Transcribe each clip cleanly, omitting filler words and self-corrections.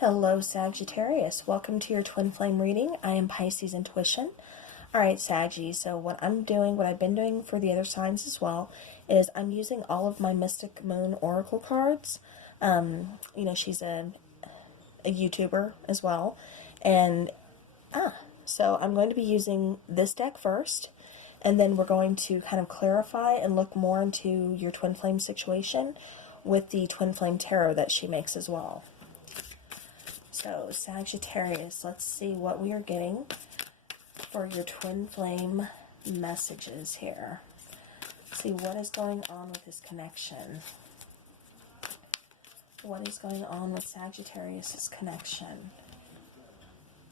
Hello, Sagittarius. Welcome to your twin flame reading. I am Pisces Intuition. All right, Saggy. So what I've been doing for the other signs as well, is I'm using all of my Mystic Moon Oracle cards. She's a YouTuber as well. And, so I'm going to be using this deck first. And then we're going to kind of clarify and look more into your twin flame situation with the twin flame tarot that she makes as well. So, Sagittarius, let's see what we are getting for your twin flame messages here. Let's see what is going on with this connection. What is going on with Sagittarius's connection?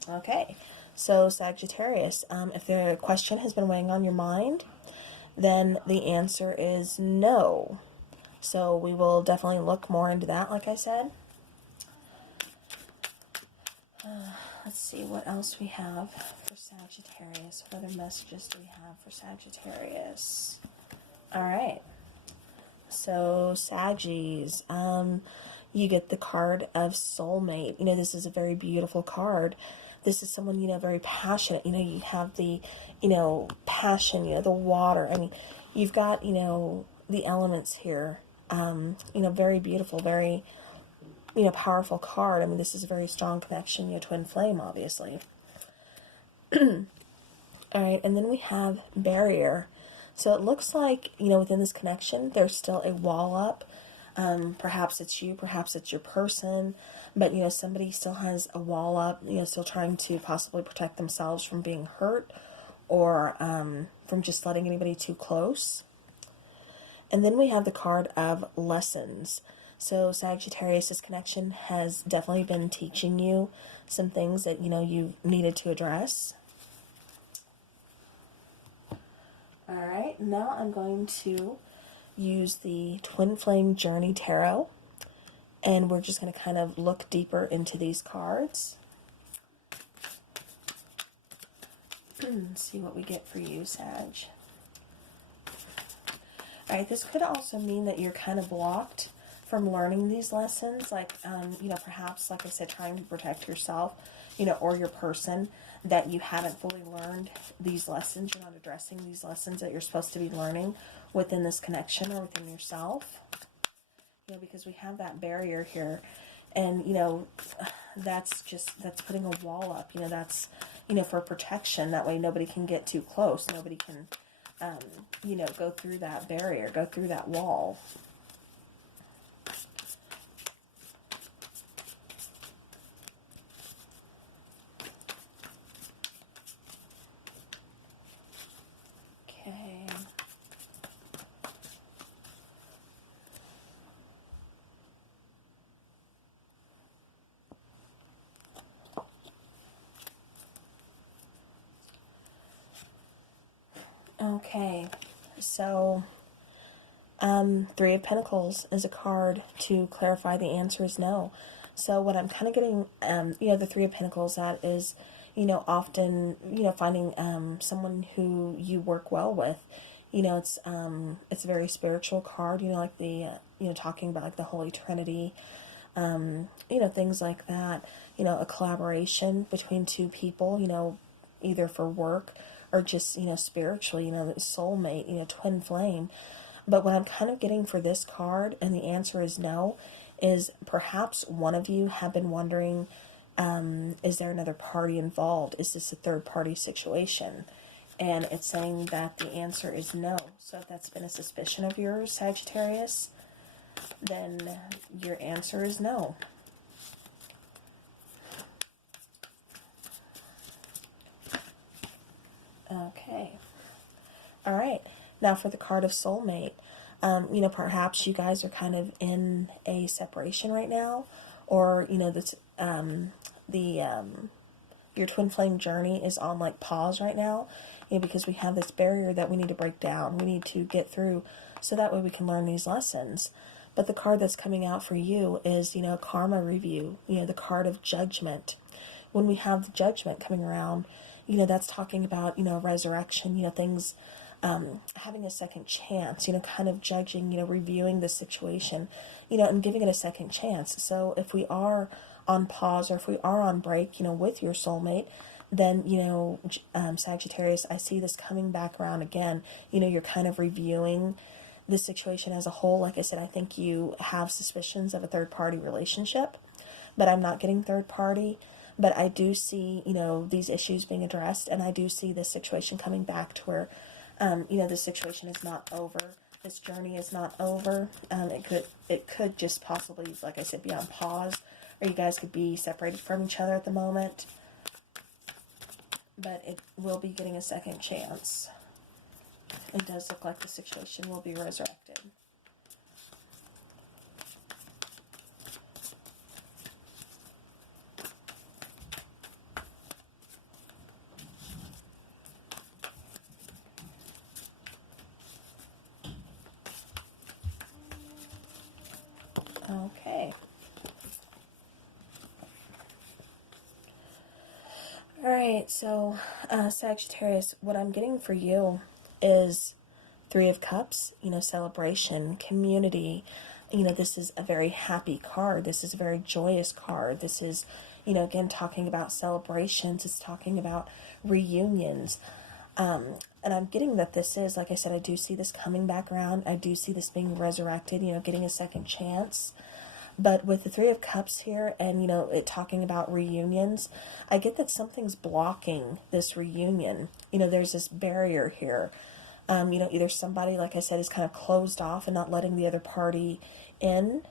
Okay, so Sagittarius, if the question has been weighing on your mind, then the answer is no. So we will definitely look more into that, like I said. Let's see what else we have for Sagittarius. What other messages do we have for Sagittarius? All right. So, Saggies, you get the card of soulmate. This is a very beautiful card. This is someone, very passionate. You have the, passion, the water. I mean, you've got, the elements here. Very beautiful, very powerful card. I mean, this is a very strong connection, twin flame, obviously. All right, and then we have barrier. So it looks like, within this connection, there's still a wall up. Perhaps it's you, perhaps it's your person, but, somebody still has a wall up, still trying to possibly protect themselves from being hurt or from just letting anybody too close. And then we have the card of lessons. So Sagittarius, this connection has definitely been teaching you some things that, you needed to address. All right, now I'm going to use the Twin Flame Journey Tarot, and we're just going to kind of look deeper into these cards. See what we get for you, Sag. All right, this could also mean that you're kind of blocked from learning these lessons, like, perhaps, like I said, trying to protect yourself, or your person, that you haven't fully learned these lessons. You're not addressing these lessons that you're supposed to be learning within this connection or within yourself, because we have that barrier here, and, that's putting a wall up, that's, for protection. That way nobody can get too close. Nobody can, go through that barrier, go through that wall. Okay, so Three of Pentacles is a card to clarify the answer is no. So what I'm kind of getting, the Three of Pentacles, that is, often, finding someone who you work well with. It's a very spiritual card, like the, talking about like the Holy Trinity, things like that, a collaboration between two people, either for work or just, spiritually, soulmate, twin flame. But what I'm kind of getting for this card, and the answer is no, is perhaps one of you have been wondering, is there another party involved? Is this a third party situation? And it's saying that the answer is no. So if that's been a suspicion of yours, Sagittarius, then your answer is no. Okay. All right. Now for the card of soulmate. Perhaps you guys are kind of in a separation right now, or, this, your twin flame journey is on like pause right now, because we have this barrier that we need to break down. We need to get through so that way we can learn these lessons. But the card that's coming out for you is, karma review, the card of judgment. When we have the judgment coming around, that's talking about, resurrection, things, having a second chance, kind of judging, reviewing the situation, and giving it a second chance. So if we are on pause, or if we are on break, with your soulmate, then, Sagittarius, I see this coming back around again. You're kind of reviewing the situation as a whole. Like I said, I think you have suspicions of a third-party relationship, but I'm not getting third party. But I do see, these issues being addressed, and I do see this situation coming back to where, this situation is not over. This journey is not over. It could just possibly, like I said, be on pause, or you guys could be separated from each other at the moment. But it will be getting a second chance. It does look like the situation will be resurrected. Okay. Alright, so Sagittarius, what I'm getting for you is Three of Cups, celebration, community. This is a very happy card. This is a very joyous card. This is, again, talking about celebrations. It's talking about reunions. And I'm getting that this is, like I said, I do see this coming back around. I do see this being resurrected, getting a second chance. But with the Three of Cups here and, it talking about reunions, I get that something's blocking this reunion. There's this barrier here. Either somebody, like I said, is kind of closed off and not letting the other party in.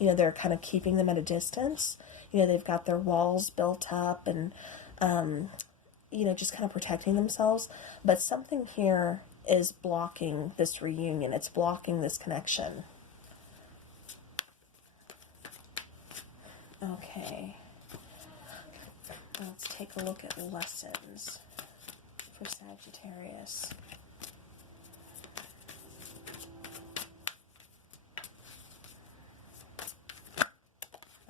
They're kind of keeping them at a distance. They've got their walls built up and, just kind of protecting themselves. But something here is blocking this reunion. It's blocking this connection. Okay, let's take a look at lessons for Sagittarius.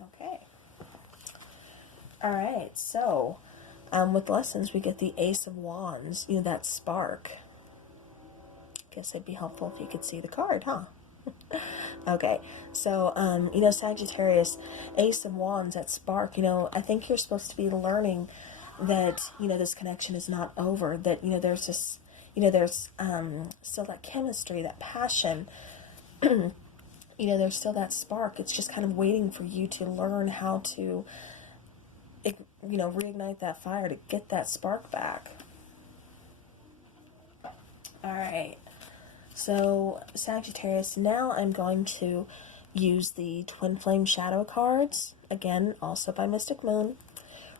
Okay. All right, so with lessons, we get the Ace of Wands, that spark. Guess it'd be helpful if you could see the card, huh? Okay, so, Sagittarius, Ace of Wands, that spark, I think you're supposed to be learning that, this connection is not over, that, there's this, there's still that chemistry, that passion, there's still that spark. It's just kind of waiting for you to learn how to, reignite that fire, to get that spark back. All right. So, Sagittarius, now I'm going to use the Twin Flame Shadow cards, again, also by Mystic Moon.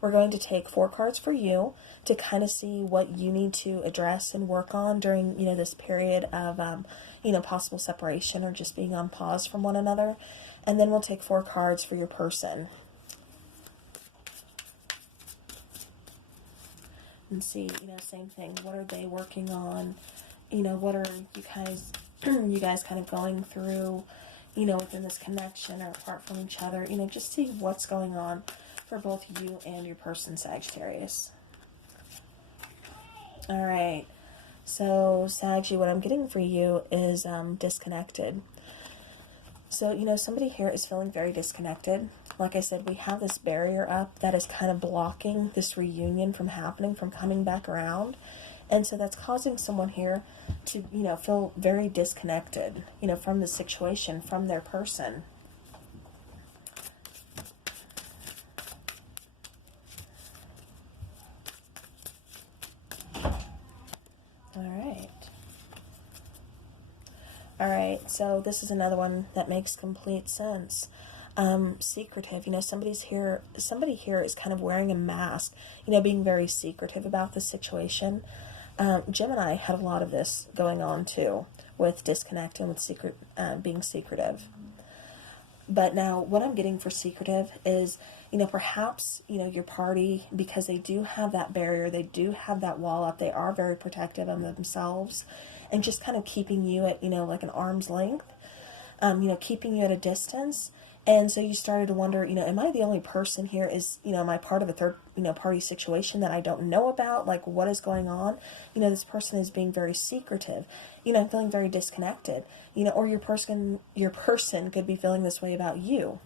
We're going to take 4 cards for you to kind of see what you need to address and work on during, this period of, possible separation or just being on pause from one another. And then we'll take 4 cards for your person. And see, same thing. What are they working on? What are you guys kind of going through, within this connection or apart from each other, just see what's going on for both you and your person, Sagittarius. All right. So, Saggy, what I'm getting for you is disconnected. So, somebody here is feeling very disconnected. Like I said, we have this barrier up that is kind of blocking this reunion from happening, from coming back around. And so that's causing someone here to, feel very disconnected, from the situation, from their person. All right, so this is another one that makes complete sense. Secretive, somebody here is kind of wearing a mask, being very secretive about the situation. Gemini had a lot of this going on too, with disconnecting, with being secretive. But now what I'm getting for secretive is, perhaps, your party, because they do have that barrier, they do have that wall up, they are very protective of themselves, and just kind of keeping you at, like an arm's length, keeping you at a distance. And so you started to wonder, am I the only person here? Am I part of a third, party situation that I don't know about? Like, what is going on? This person is being very secretive. I'm feeling very disconnected. Or your person could be feeling this way about you.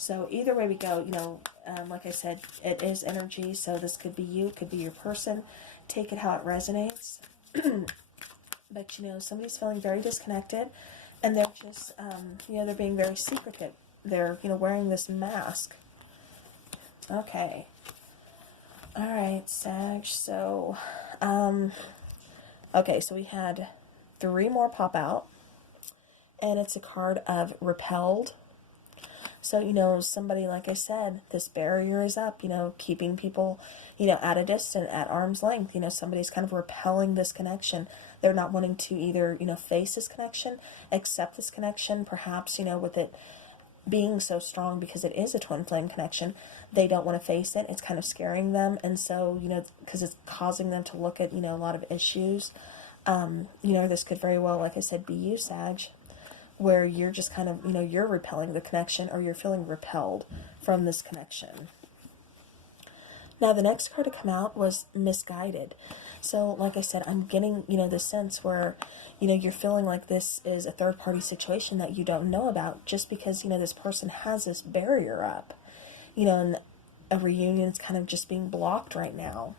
So either way we go, you know, like I said, it is energy. So this could be you, it could be your person. Take it how it resonates. But, you know, somebody's feeling very disconnected, and they're just, you know, they're being very secretive. They're, you know, wearing this mask. Okay. All right, Sag. So, okay, so we had 3 more pop out, and it's a card of repelled. So, you know, somebody, like I said, this barrier is up, you know, keeping people, you know, at a distance, at arm's length. You know, somebody's kind of repelling this connection. They're not wanting to either, you know, face this connection, accept this connection, perhaps, you know, with it being so strong because it is a twin flame connection. They don't want to face it. It's kind of scaring them. And so, you know, because it's causing them to look at, you know, a lot of issues. You know, this could very well, like I said, be you, Sag, where you're just kind of, you know, you're repelling the connection, or you're feeling repelled from this connection. Now, the next card to come out was misguided. So, like I said, I'm getting, you know, the sense where, you know, you're feeling like this is a third-party situation that you don't know about, just because, you know, this person has this barrier up. You know, and a reunion is kind of just being blocked right now.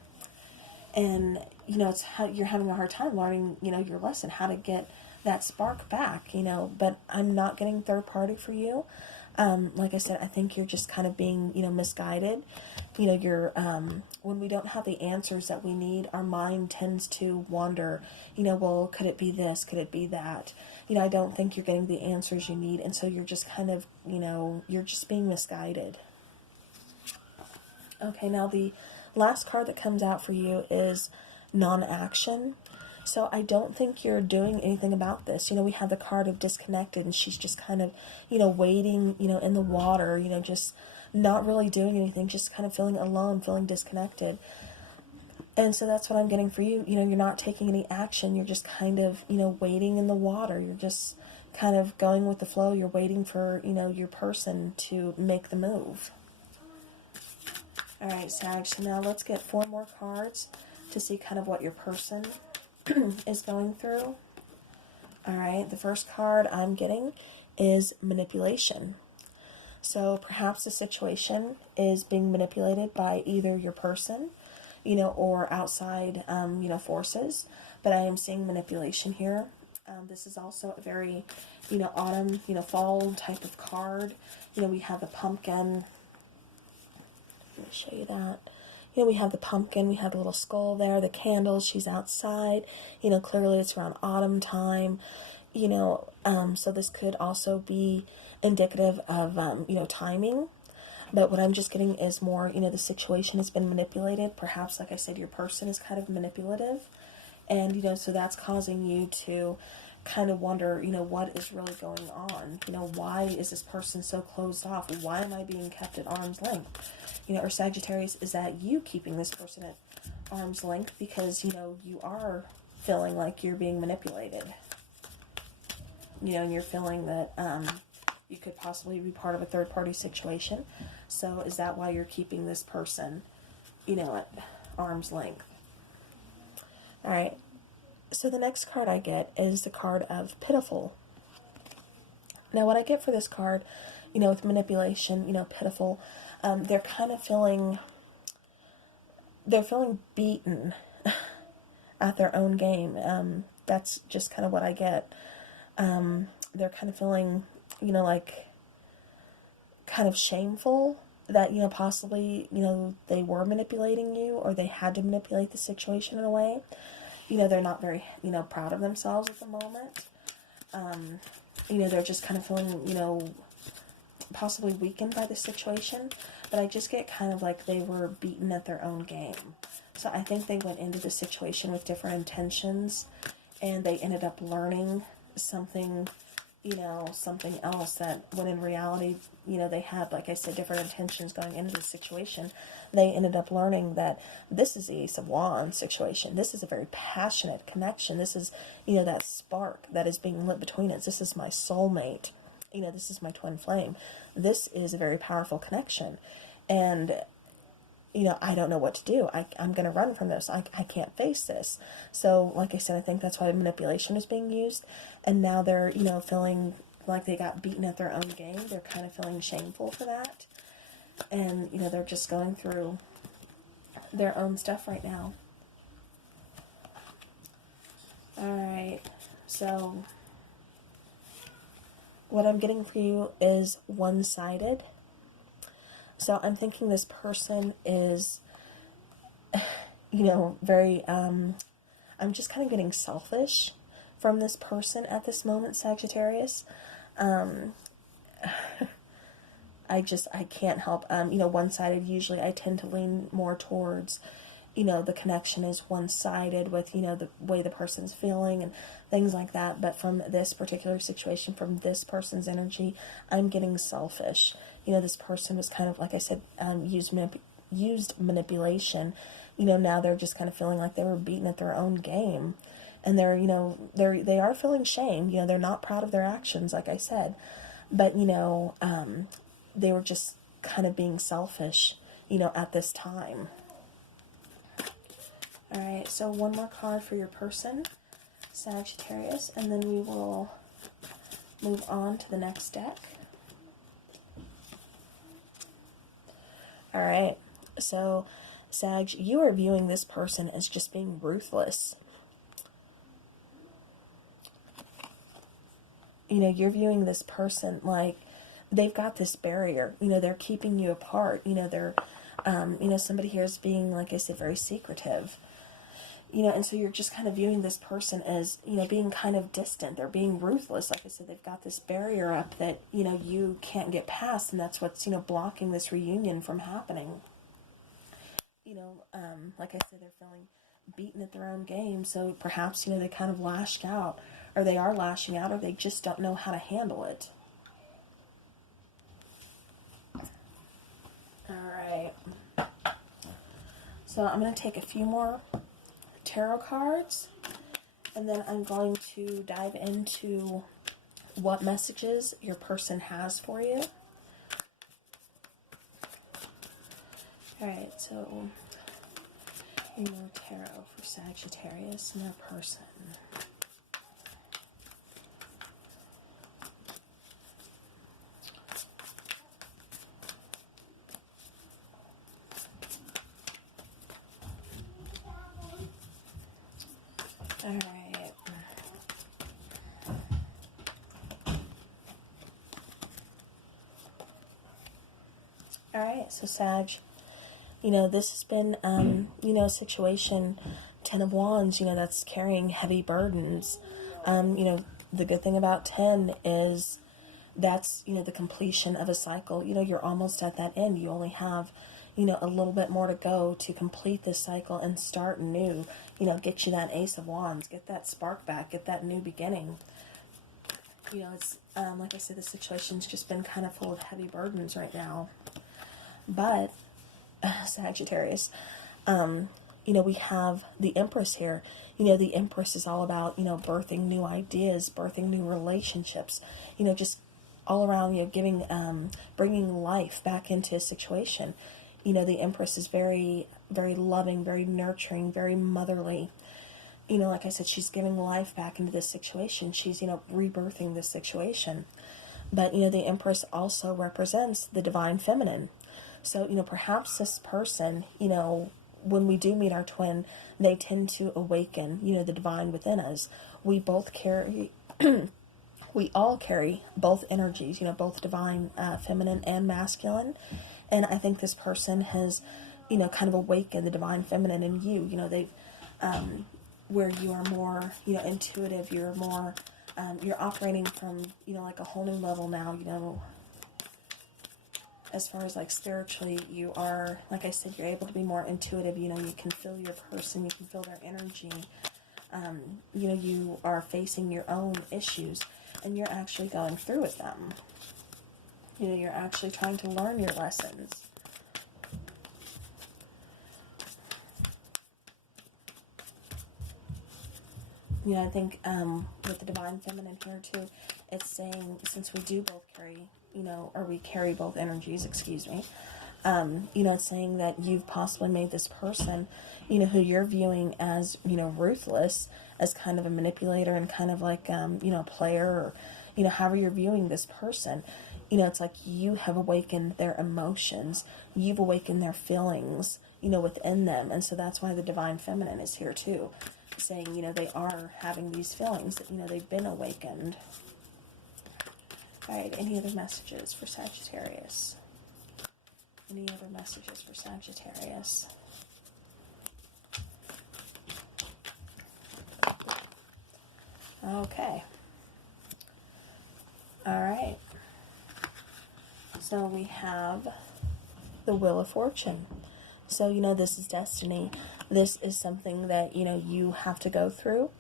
And, you know, it's how you're having a hard time learning, you know, your lesson, how to get that spark back, you know. But I'm not getting third party for you. Like I said, I think you're just kind of being, you know, misguided. You know, you're, when we don't have the answers that we need, our mind tends to wander, you know, well, could it be this? Could it be that? You know, I don't think you're getting the answers you need. And so you're just kind of, you know, you're just being misguided. Okay, now the last card that comes out for you is non-action. So I don't think you're doing anything about this. You know, we have the card of disconnected, and she's just kind of, you know, waiting, you know, in the water, you know, just not really doing anything, just kind of feeling alone, feeling disconnected. And so that's what I'm getting for you. You know, you're not taking any action. You're just kind of, you know, waiting in the water. You're just kind of going with the flow. You're waiting for, you know, your person to make the move. All right, Sag, so now let's get 4 more cards to see kind of what your person is going through. All right, the first card I'm getting is manipulation. So perhaps the situation is being manipulated by either your person, you know, or outside, you know, forces. But I am seeing manipulation here. This is also a very, you know, autumn, you know, fall type of card. You know, we have the pumpkin. Let me show you that. You know, we have the pumpkin, we have the little skull there, the candles, she's outside. You know, clearly it's around autumn time. You know, so this could also be indicative of, you know, timing. But what I'm just getting is more, you know, the situation has been manipulated. Perhaps, like I said, your person is kind of manipulative. And, you know, so that's causing you to kind of wonder, you know, what is really going on? You know, why is this person so closed off? Why am I being kept at arm's length? You know, or Sagittarius, is that you keeping this person at arm's length because, you know, you are feeling like you're being manipulated? You know, and you're feeling that you could possibly be part of a third-party situation. So is that why you're keeping this person, you know, at arm's length? All right. So the next card I get is the card of pitiful. Now what I get for this card, you know, with manipulation, you know, pitiful, they're kind of feeling, they're feeling beaten at their own game. That's just kind of what I get. They're kind of feeling, you know, like kind of shameful that, you know, possibly, you know, they were manipulating you, or they had to manipulate the situation in a way. You know, they're not very, you know, proud of themselves at the moment. You know, they're just kind of feeling, you know, possibly weakened by the situation. But I just get kind of like they were beaten at their own game. So I think they went into the situation with different intentions, and they ended up learning something, you know, something else, that when in reality, you know, they had, like I said, different intentions going into the situation. They ended up learning that this is the Ace of Wands situation. This is a very passionate connection. This is, you know, that spark that is being lit between us. This is my soulmate. You know, this is my twin flame. This is a very powerful connection. And, you know, I don't know what to do. I'm going to run from this. I can't face this. So, like I said, I think that's why manipulation is being used. And now they're, you know, feeling, like they got beaten at their own game. They're kind of feeling shameful for that. And, you know, they're just going through their own stuff right now. Alright, so what I'm getting for you is one-sided. So I'm thinking this person is, you know, very, I'm just kind of getting selfish from this person at this moment, Sagittarius. I can't help, you know, one-sided, usually I tend to lean more towards, you know, the connection is one-sided with, you know, the way the person's feeling and things like that. But from this particular situation, from this person's energy, I'm getting selfish. You know, this person was kind of, like I said, used manipulation. You know, now they're just kind of feeling like they were beaten at their own game. And they're, you know, they are feeling shame. You know, they're not proud of their actions, like I said. But, you know, they were just kind of being selfish, you know, at this time. Alright, so one more card for your person, Sagittarius, and then we will move on to the next deck. Alright, so Sag, you are viewing this person as just being ruthless. You know, you're viewing this person like they've got this barrier. You know, they're keeping you apart. You know, they're, you know, somebody here is being, like I said, very secretive. You know, and so you're just kind of viewing this person as, you know, being kind of distant. They're being ruthless. Like I said, they've got this barrier up that, you know, you can't get past, and that's what's, you know, blocking this reunion from happening. You know, like I said, they're feeling beaten at their own game, so perhaps, you know, they kind of lashed out, or they are lashing out, or they just don't know how to handle it. Alright. So I'm going to take a few more tarot cards, and then I'm going to dive into what messages your person has for you. Alright, so more tarot for Sagittarius and their person. Alright. Alright, so Sag, you know, this has been, you know, a situation, 10 of Wands, you know, that's carrying heavy burdens. You know, the good thing about 10 is that's, you know, the completion of a cycle. You know, you're almost at that end. You only have, you know, a little bit more to go to complete this cycle and start new. You know, get you that Ace of Wands, get that spark back, get that new beginning. You know, it's, like I said, the situation's just been kind of full of heavy burdens right now. But, Sagittarius, you know, we have the Empress here. You know, the Empress is all about, you know, birthing new ideas, birthing new relationships, you know, just all around, you know, giving, bringing life back into a situation. You know, the Empress is very, very loving, very nurturing, very motherly. You know, like I said, she's giving life back into this situation. She's, you know, rebirthing this situation. But, you know, the Empress also represents the divine feminine. So, you know, perhaps this person, you know, when we do meet our twin, they tend to awaken, you know, the divine within us. We both carry, we all carry both energies, you know, both divine, feminine and masculine. And I think this person has, you know, kind of awakened the divine feminine in you. You know, they've, where you are more, you know, intuitive, you're more, you're operating from, you know, like a whole new level now, you know. As far as like spiritually, you are, like I said, you're able to be more intuitive. You know, you can feel your person, you can feel their energy. You know, you are facing your own issues, and you're actually going through with them. You know, you're actually trying to learn your lessons. You know, I think with the divine feminine here too, it's saying, since we do both carry, you know, or we carry both energies, excuse me, you know, it's saying that you've possibly made this person, you know, who you're viewing as, you know, ruthless, as kind of a manipulator and kind of like, you know, a player, or, you know, however you're viewing this person, you know, it's like you have awakened their emotions, you've awakened their feelings, you know, within them. And so that's why the divine feminine is here too, saying, you know, they are having these feelings, that, you know, they've been awakened. All right, any other messages for Sagittarius? Any other messages for Sagittarius? Okay. All right. So we have the Wheel of Fortune. So, you know, this is destiny. This is something that, you know, you have to go through.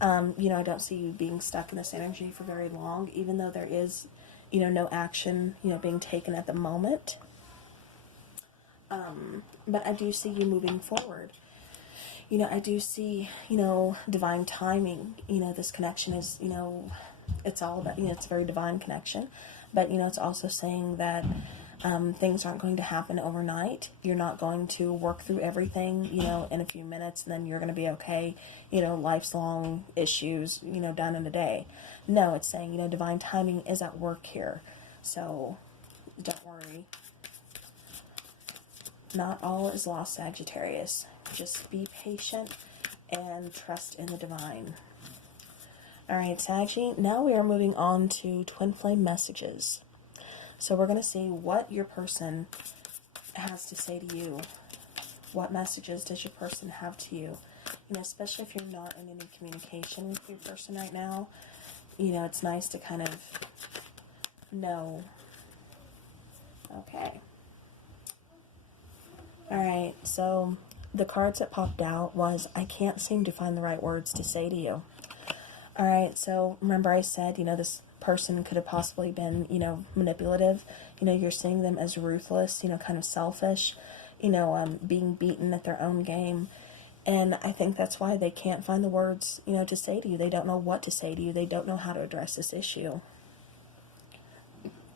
You know, I don't see you being stuck in this energy for very long, even though there is, you know, no action, you know, being taken at the moment. But I do see you moving forward. You know, I do see, you know, divine timing. You know, this connection is, you know, it's all about, you know, it's a very divine connection. But, you know, it's also saying that things aren't going to happen overnight. You're not going to work through everything, you know, in a few minutes, and then you're going to be okay. You know, life's long issues, you know, done in a day. No, it's saying, you know, divine timing is at work here. So don't worry. Not all is lost, Sagittarius. Just be patient and trust in the divine. All right, Saggy, now we are moving on to twin flame messages. So we're going to see what your person has to say to you. What messages does your person have to you? You know, especially if you're not in any communication with your person right now, you know, it's nice to kind of know. Okay. All right, so the cards that popped out was, I can't seem to find the right words to say to you. All right, so remember I said, you know, this person could have possibly been, you know, manipulative. You know, you're seeing them as ruthless, you know, kind of selfish, you know, being beaten at their own game. And I think that's why they can't find the words, you know, to say to you. They don't know what to say to you. They don't know how to address this issue.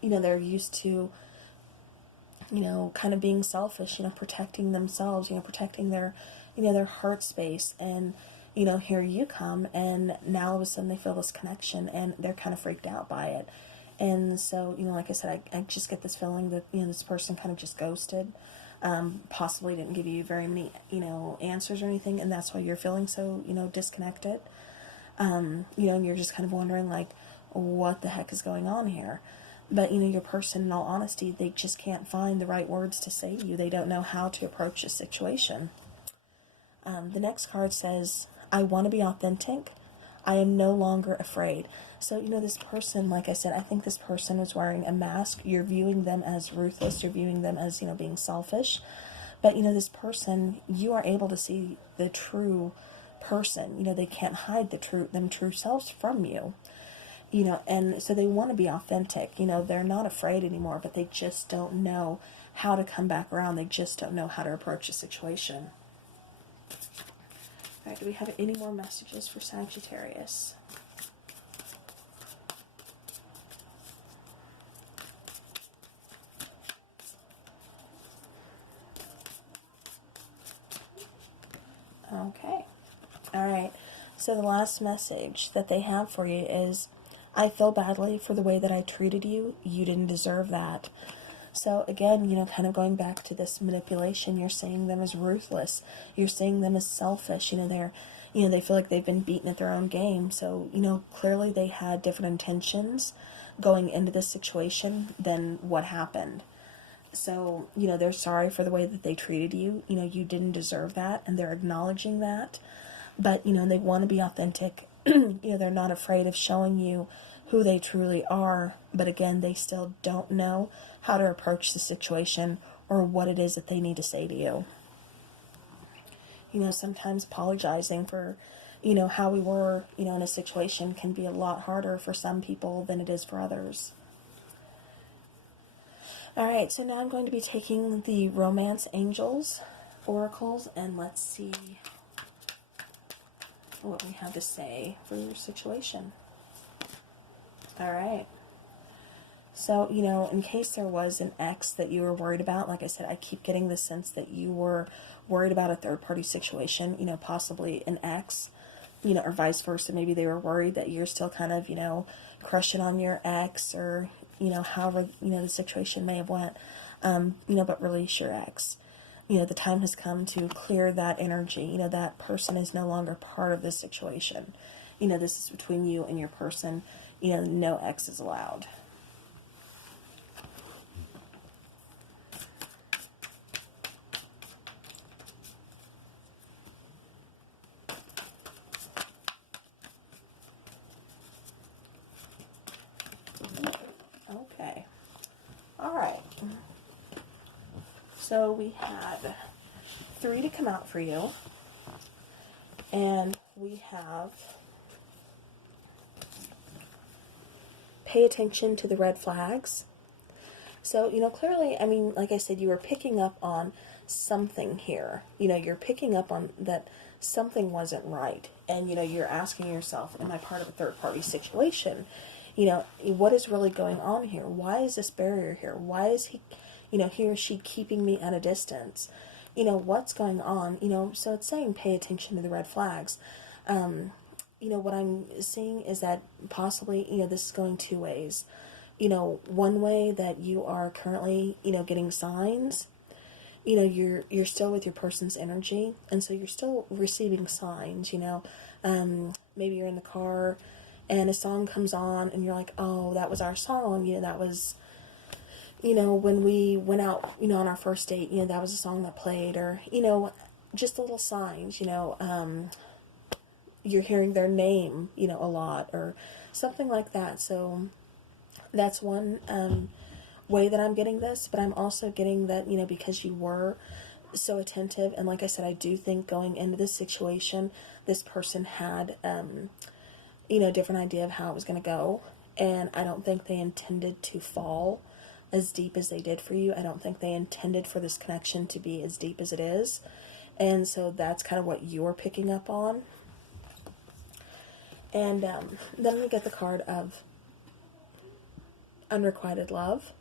You know, they're used to, you know, kind of being selfish, you know, protecting themselves, you know, protecting their, you know, their heart space. And, you know, here you come, and now all of a sudden they feel this connection, and they're kind of freaked out by it. And so, you know, like I said, I just get this feeling that, you know, this person kind of just ghosted, possibly didn't give you very many, you know, answers or anything, and that's why you're feeling so, you know, disconnected. You know, and you're just kind of wondering, like, what the heck is going on here? But, you know, your person, in all honesty, they just can't find the right words to say to you. They don't know how to approach a situation. The next card says, I want to be authentic. I am no longer afraid. So, you know, this person, like I said, I think this person was wearing a mask. You're viewing them as ruthless. You're viewing them as, you know, being selfish. But, you know, this person, you are able to see the true person. You know, they can't hide them true selves from you. You know, and so they want to be authentic. You know, they're not afraid anymore, but they just don't know how to come back around. They just don't know how to approach a situation. All right, do we have any more messages for Sagittarius? Okay. All right. So the last message that they have for you is, I feel badly for the way that I treated you. You didn't deserve that. So again, you know, kind of going back to this manipulation, you're seeing them as ruthless. You're seeing them as selfish. You know, they feel like they've been beaten at their own game. So, you know, clearly they had different intentions going into this situation than what happened. So, you know, they're sorry for the way that they treated you. You know, you didn't deserve that, and they're acknowledging that. But, you know, they want to be authentic. You know, they're not afraid of showing you who they truly are. But again, they still don't know how to approach the situation or what it is that they need to say to you. You know, sometimes apologizing for, you know, how we were, you know, in a situation can be a lot harder for some people than it is for others. All right, so now I'm going to be taking the Romance Angels oracles, and let's see what we have to say for your situation. All right. So, you know, in case there was an ex that you were worried about, like I said, I keep getting the sense that you were worried about a third-party situation, you know, possibly an ex. you know, or vice versa. Maybe they were worried that you're still kind of, you know, crushing on your ex, or, you know, however, you know, the situation may have went, you know, but release your ex. You know, the time has come to clear that energy. You know, that person is no longer part of this situation. You know, this is between you and your person. You know, no ex is allowed. Okay. All right. So we had 3 to come out for you. And we have pay attention to the red flags. So, you know, clearly, I mean, like I said, you were picking up on something here. You know, you're picking up on that something wasn't right. And, you know, you're asking yourself, am I part of a third-party situation? You know, what is really going on here? Why is this barrier here? Why is he, you know, he or she keeping me at a distance? You know, what's going on? You know, so it's saying pay attention to the red flags. You know, what I'm seeing is that possibly, you know, this is going 2 ways. You know, one way that you are currently, you know, getting signs. You know, you're still with your person's energy, and so you're still receiving signs. You know, maybe you're in the car and a song comes on and you're like, oh, that was our song. You know, that was, you know, when we went out, you know, on our first date, you know, that was a song that played. Or, you know, just little signs. You know, you're hearing their name, you know, a lot, or something like that. So that's one way that I'm getting this, but I'm also getting that, you know, because you were so attentive, and like I said, I do think going into this situation, this person had, you know, a different idea of how it was going to go, and I don't think they intended to fall as deep as they did for you. I don't think they intended for this connection to be as deep as it is, and so that's kind of what you're picking up on. And then we get the card of unrequited love.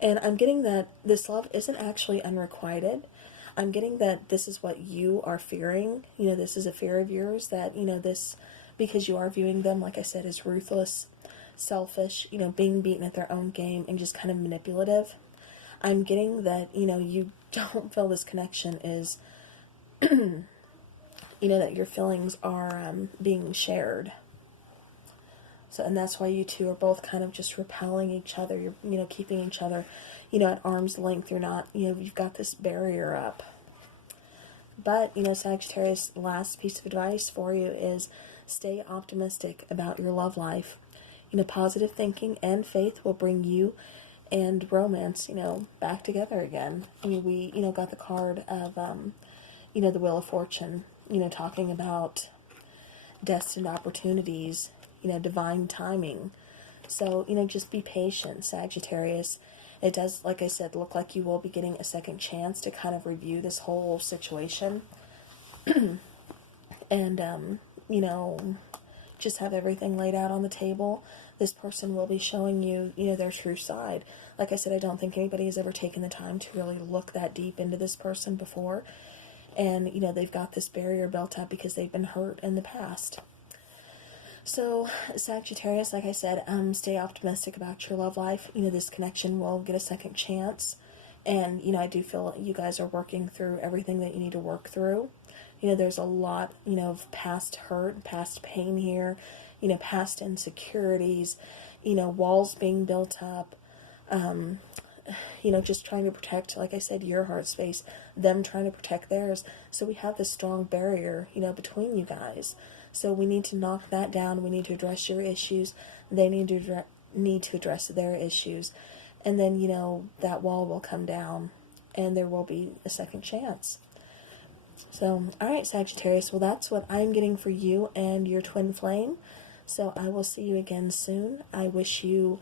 And I'm getting that this love isn't actually unrequited. I'm getting that this is what you are fearing. You know, this is a fear of yours, that, you know, this, because you are viewing them, like I said, as ruthless, selfish, you know, being beaten at their own game and just kind of manipulative. I'm getting that, you know, you don't feel this connection is, you know, that your feelings are being shared. So, and that's why you two are both kind of just repelling each other. You're, you know, keeping each other, you know, at arm's length. You're not, you know, you've got this barrier up. But, you know, Sagittarius, last piece of advice for you is stay optimistic about your love life. You know, positive thinking and faith will bring you and romance, you know, back together again. I mean, we, you know, got the card of, you know, the Wheel of Fortune, you know, talking about destined opportunities, you know, divine timing. So, you know, just be patient, Sagittarius. It does, like I said, look like you will be getting a second chance to kind of review this whole situation. And, you know, just have everything laid out on the table. This person will be showing you, you know, their true side. Like I said, I don't think anybody has ever taken the time to really look that deep into this person before. And, you know, they've got this barrier built up because they've been hurt in the past. So, Sagittarius, like I said, stay optimistic about your love life. You know, this connection will get a second chance. And, you know, I do feel you guys are working through everything that you need to work through. You know, there's a lot, you know, of past hurt, past pain here, you know, past insecurities, you know, walls being built up, you know, just trying to protect, like I said, your heart space, them trying to protect theirs. So we have this strong barrier, you know, between you guys. So we need to knock that down. We need to address your issues. They need to address their issues. And then, you know, that wall will come down and there will be a second chance. So, alright, Sagittarius, well, that's what I'm getting for you and your twin flame. So I will see you again soon. I wish you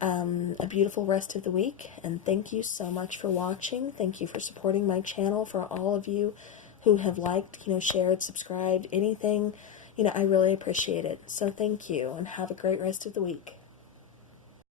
a beautiful rest of the week, and thank you so much for watching. Thank you for supporting my channel. For all of you who have liked, you know, shared, subscribed, anything, you know, I really appreciate it. So thank you, and have a great rest of the week.